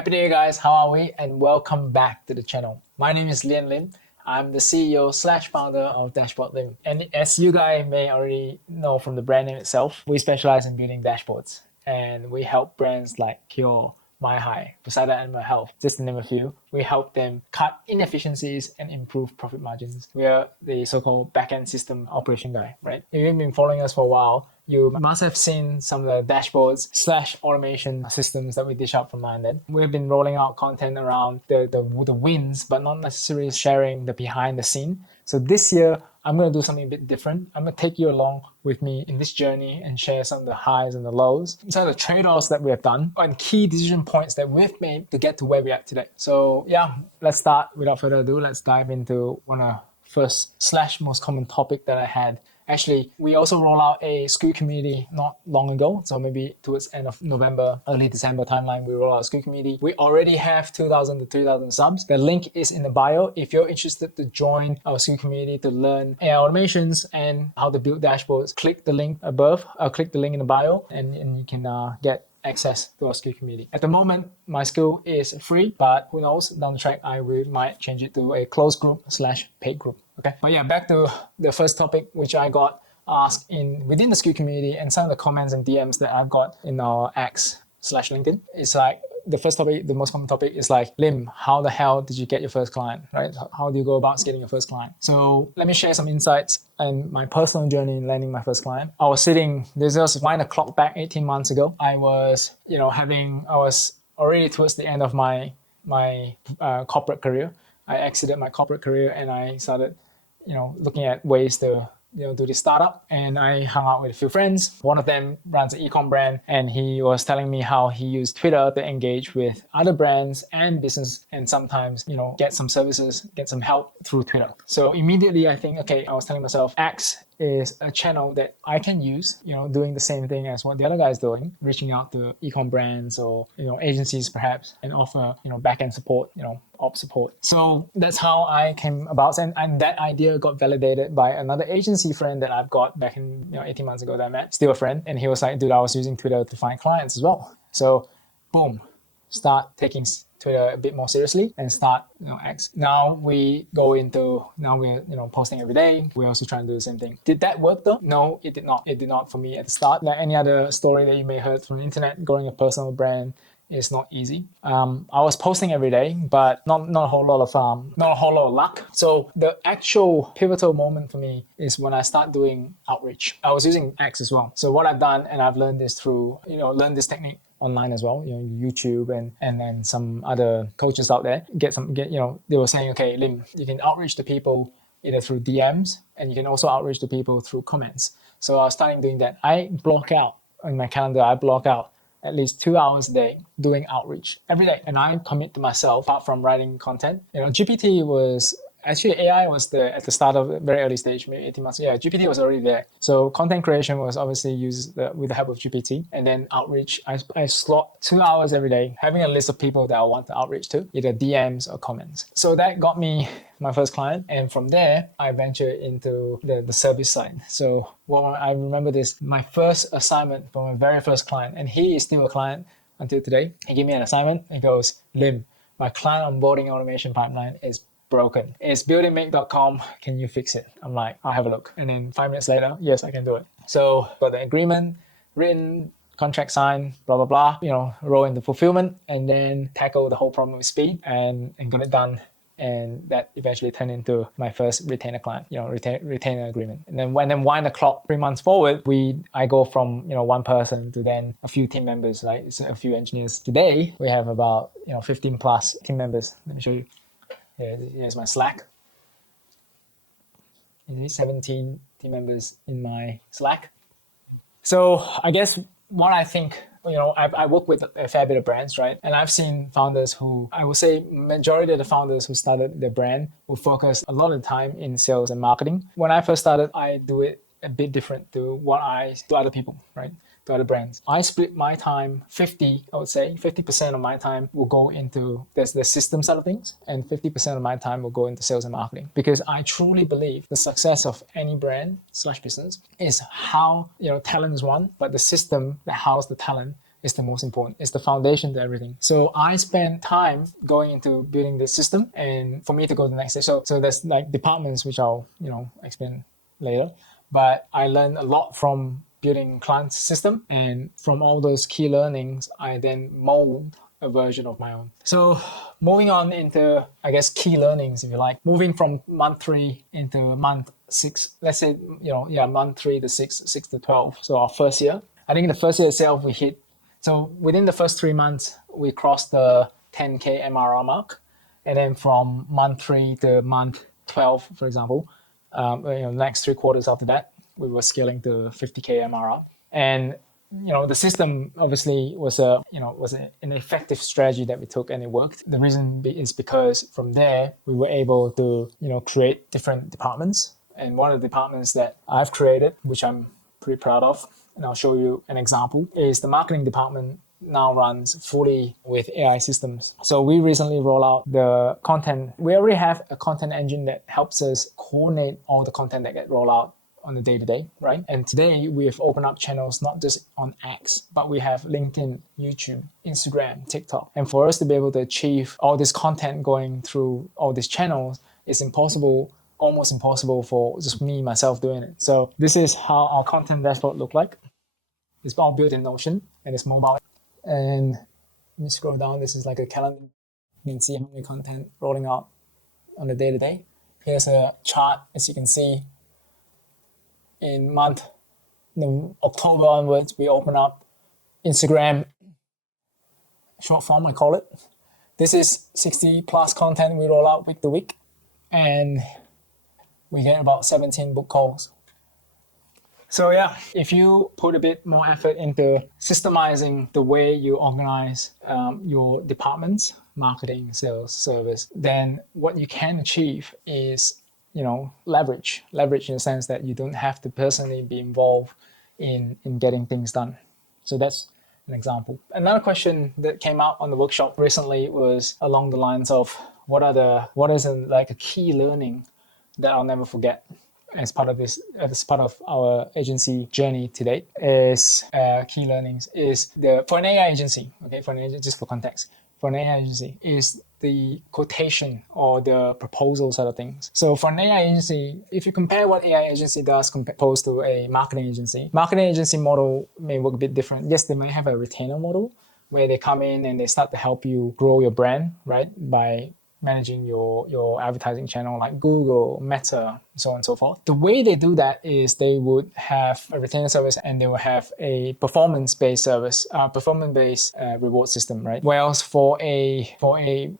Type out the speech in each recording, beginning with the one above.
Happy New Year guys, how are we? And welcome back to the channel. My name is Lim. I'm the CEO slash founder of Dashboard Lim. And as you guys may already know from the brand name itself, we specialize in building dashboards. And we help brands like Pure, MyHigh, Poseidon Animal Health, just to name a few. We help them cut inefficiencies and improve profit margins. We are the so-called backend system operation guy, right? If you've been following us for a while, you must have seen some of the dashboards slash automation systems that we dish out from now and then. We've been rolling out content around the wins, but not necessarily sharing the behind the scene. So this year, I'm going to do something a bit different. I'm going to take you along with me in this journey and share some of the highs and the lows, some of the trade-offs that we have done, and key decision points that we've made to get to where we're at today. So yeah, let's start. Without further ado, let's dive into one of the first slash most common topic that I had. Actually, we also roll out a Scoo community not long ago. So maybe towards end of November, early December timeline, we roll out a Scoo community. We already have 2,000 to 3,000 subs. The link is in the bio. If you're interested to join our Scoo community to learn AI automations and how to build dashboards, click the link above. Click the link in the bio and you can get access to our Scoo community. At the moment, my Scoo is free, but who knows, down the track, might change it to a closed group slash paid group. Okay. But yeah, back to the first topic, which I got asked within the Scoo community and some of the comments and DMs that I've got in our X slash LinkedIn. It's like, the first topic, the most common topic is like, Lim, how the hell did you get your first client, right? How do you go about getting your first client? So let me share some insights and my personal journey in landing my first client. I was wind the clock back 18 months ago. I was already towards the end of my corporate career. I exited my corporate career and I started, looking at ways to do this startup, and I hung out with a few friends. One of them runs an e-com brand, and he was telling me how he used Twitter to engage with other brands and business, and sometimes, get some services, get some help through Twitter. So immediately I think, okay, I was telling myself, X is a channel that I can use, doing the same thing as what the other guy is doing, reaching out to e-com brands or, agencies perhaps, and offer, back-end support, ops support. So that's how I came about. And that idea got validated by another agency friend that I've got back in 18 months ago that I met, still a friend. And he was like, dude, I was using Twitter to find clients as well. So boom, start taking Twitter a bit more seriously and start X. Now we're posting every day. We're also trying to do the same thing. Did that work though? No, it did not. It did not for me at the start. Like any other story that you may have heard from the internet, growing a personal brand is not easy. I was posting every day, but not a whole lot of luck. So the actual pivotal moment for me is when I start doing outreach. I was using X as well. So what I've done, and I've learned this through, learned this technique online as well, YouTube and then some other coaches out there they were saying, okay, Lim, you can outreach to people either through DMs and you can also outreach to people through comments. So I was starting doing that. I block out in my calendar, at least 2 hours a day doing outreach every day. And I commit to myself, apart from writing content. GPT was actually, AI was at the start of a very early stage, maybe 18 months. Yeah, GPT was already there. So content creation was obviously used with the help of GPT. And then outreach, I slot 2 hours every day, having a list of people that I want to outreach to, either DMs or comments. So that got me my first client. And from there, I ventured into the service side. So I remember this, my first assignment for my very first client, and he is still a client until today. He gave me an assignment. He goes, Lim, my client onboarding automation pipeline is broken. It's buildingmake.com. Can you fix it? I'm like, I'll have a look. And then 5 minutes later, yes, I can do it. So got the agreement written, contract signed, blah, blah, blah, roll into fulfillment and then tackle the whole problem with speed and got it done. And that eventually turned into my first retainer client, retainer agreement. And then wind the clock 3 months forward, I go from, one person to then a few team members, right? It's a few engineers. Today, we have about, 15 plus team members. Let me show you. Here's my Slack. 17 team members in my Slack. So I guess what I think, I work with a fair bit of brands, right? And I've seen founders who, I would say majority of the founders who started their brand will focus a lot of time in sales and marketing. When I first started, I do it a bit different to what I do other people, right? To other brands. I split my time 50% of my time will go into the system side of things and 50% of my time will go into sales and marketing, because I truly believe the success of any brand / business is how, talent is one, but the system that houses the talent is the most important. It's the foundation to everything. So I spent time going into building this system, and for me to go to the next stage. So there's like departments which I'll explain later. But I learned a lot from building client system, and from all those key learnings, I then mold a version of my own. So moving on into, I guess, key learnings, if you like, moving from month 3 into month 6, let's say, month 3 to 6 to 12. So our first year, I think in the first year itself, we hit, so within the first 3 months, we crossed the 10K MRR mark. And then from month 3 to month 12, for example, next 3 quarters after that, we were scaling to 50K MRR. And the system obviously was an effective strategy that we took, and it worked. The reason is because from there we were able to create different departments. And one of the departments that I've created, which I'm pretty proud of, and I'll show you an example, is the marketing department now runs fully with AI systems. So we recently rolled out the content. We already have a content engine that helps us coordinate all the content that get rolled out on the day-to-day, right? And today we've opened up channels not just on X, but we have LinkedIn, YouTube, Instagram, TikTok. And for us to be able to achieve all this content going through all these channels, it's almost impossible for just me, myself doing it. So this is how our content dashboard look like. It's all built in Notion, and it's mobile. And let me scroll down. This is like a calendar. You can see how many content rolling out on the day-to-day. Here's a chart, as you can see. In October onwards, we open up Instagram, short form, I call it. This is 60 plus content we roll out week to week, and we get about 17 book calls. So yeah, if you put a bit more effort into systemizing the way you organize your departments, marketing, sales, service, then what you can achieve is leverage in the sense that you don't have to personally be involved in getting things done. So that's an example. Another question that came out on the workshop recently was along the lines of what is a key learning that I'll never forget as part of our agency journey to date. Is key learnings is for an AI agency, just for context, for an AI agency is the quotation or the proposal side of things. So for an AI agency, if you compare what AI agency does opposed to a marketing agency model may work a bit different. Yes, they might have a retainer model where they come in and they start to help you grow your brand, right? By managing your advertising channel like Google, Meta, so on and so forth. The way they do that is they would have a retainer service and they will have a performance-based service, performance-based reward system, right? Whereas for a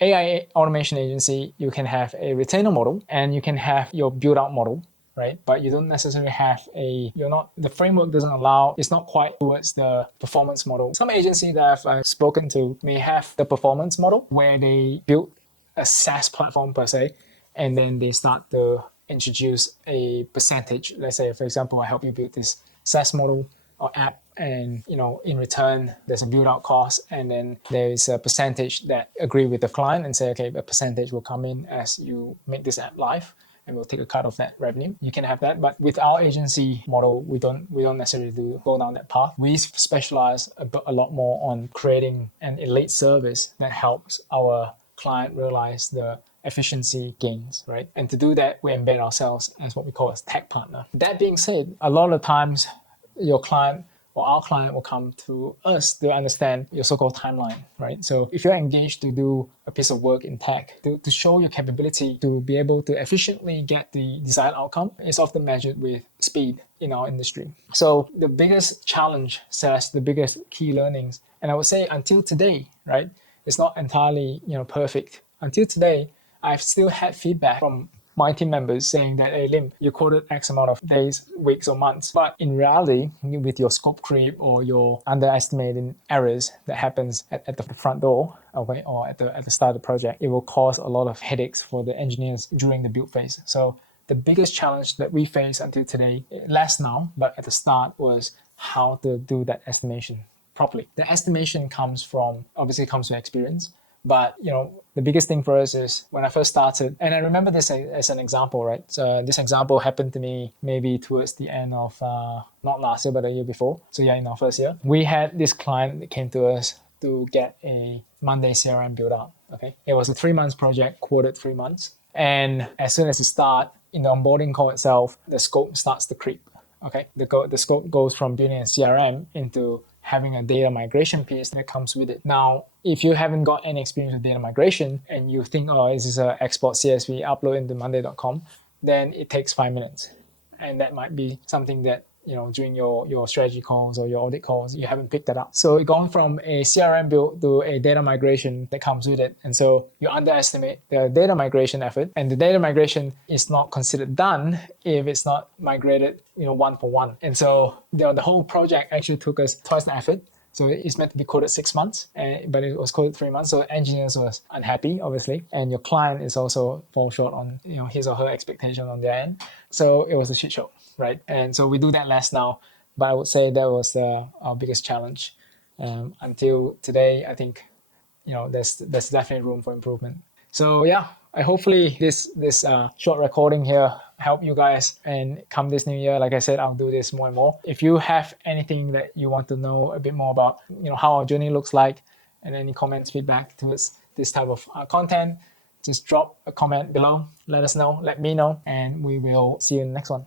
AI automation agency, you can have a retainer model and you can have your build-out model, right? But you don't necessarily have the framework doesn't allow, it's not quite towards the performance model. Some agencies that I've spoken to may have the performance model where they build a SaaS platform per se, and then they start to introduce a percentage. Let's say, for example, I help you build this SaaS model or app, and in return, there's a build out cost, and then there is a percentage that agree with the client and say, okay, a percentage will come in as you make this app live, and we'll take a cut of that revenue. You can have that, but with our agency model, we don't necessarily go down that path. We specialize a lot more on creating an elite service that helps our client realize the efficiency gains, right? And to do that, we embed ourselves as what we call a tech partner. That being said, a lot of times your client or our client will come to us to understand your so-called timeline, right? So if you're engaged to do a piece of work in tech, to show your capability to be able to efficiently get the desired outcome is often measured with speed in our industry. So the biggest challenge / the biggest key learnings, and I would say until today, right? It's not entirely, perfect. Until today, I've still had feedback from my team members saying that, hey, Lim, you quoted X amount of days, weeks, or months. But in reality, with your scope creep or your underestimating errors that happens at the front door, okay, or at the start of the project, it will cause a lot of headaches for the engineers during the build phase. So the biggest challenge that we face until today, less now, but at the start, was how to do that estimation properly. The estimation comes from, obviously comes from experience, But the biggest thing for us is when I first started, and I remember this as an example, right? So this example happened to me maybe towards the end of not last year, but the year before. So yeah, in our first year, we had this client that came to us to get a Monday CRM built out. Okay, it was a 3 months project, quoted 3 months, and as soon as you start in the onboarding call itself, the scope starts to creep. Okay, the scope goes from building a CRM into having a data migration piece that comes with it. Now, if you haven't got any experience with data migration and you think, oh, this is an export CSV, upload into monday.com, then it takes 5 minutes. And that might be something that during your strategy calls or your audit calls, you haven't picked that up. So you're going from a CRM build to a data migration that comes with it. And so you underestimate the data migration effort, and the data migration is not considered done if it's not migrated, one for one. And so the whole project actually took us twice the effort. So it's meant to be coded 6 months, but it was coded 3 months. So engineers was unhappy, obviously, and your client is also fall short on his or her expectation on their end. So it was a shit show, right? And so we do that less now, but I would say that was our biggest challenge until today. I think there's definitely room for improvement. So yeah, I hopefully this short recording here help you guys, and come this new year, like I said, I'll do this more and more. If you have anything that you want to know a bit more about, how our journey looks like, and any comments, feedback towards this type of content, just drop a comment below. Let us know, let me know, and we will see you in the next one.